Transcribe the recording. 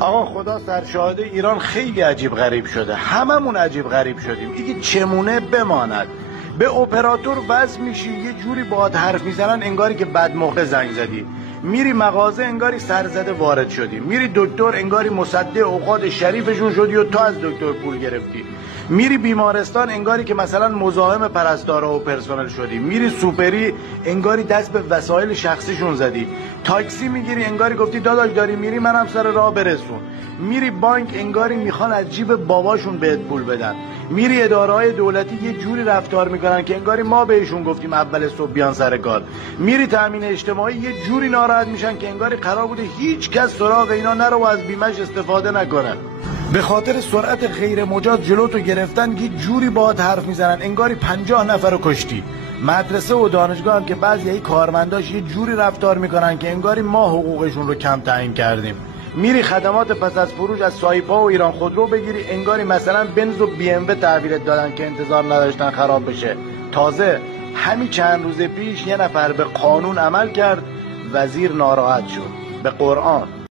آقا خدا سرشاهده ایران خیلی عجیب غریب شده، هممون عجیب غریب شدیم. دیگه چمونه بماند. به اپراتور وصل میشی یه جوری باهات حرف میزنن انگاری که بد موقع زنگ زدی. میری مغازه انگاری سرزده وارد شدی. میری دکتر انگاری مصدع اوقات شریفشون شدی و تو از دکتر پول گرفتی. میری بیمارستان انگاری که مثلا مزاحم پرستارا و پرسنل شدی. میری سوپری انگاری دست به وسایل شخصیشون زدی. تاکسی میگیری انگاری گفتی داداش داری میری منم سر راه برسون. میری بانک انگاری میخوان از جیب باباشون بهت پول بدن. میری اداره‌های دولتی یه جوری رفتار میکنن که انگاری ما بهشون گفتیم اول صبح بیان سر کار. میری تامین اجتماعی یه جوری ناراحت میشن که انگاری قرار بوده هیچ کس سراغ اینا نره و از بیمش استفاده نکنه. به خاطر سرعت غیر مجاز جلوتو گرفتن یه جوری باهات حرف میزنن انگاری 50 نفر رو کشتی. مدرسه و دانشگاه هم که بعضی کارمنداش یه جوری رفتار میکنن که انگاری ما حقوقشون رو کم تعیین کردیم. میری خدمات پس از فروش از سایپا و ایران خودرو بگیری انگاری مثلا بنز و بی ام و تحویلت دادن که انتظار نداشتن خراب بشه. تازه همین چند روز پیش یه نفر به قانون عمل کرد، وزیر ناراحت شد. به قرآن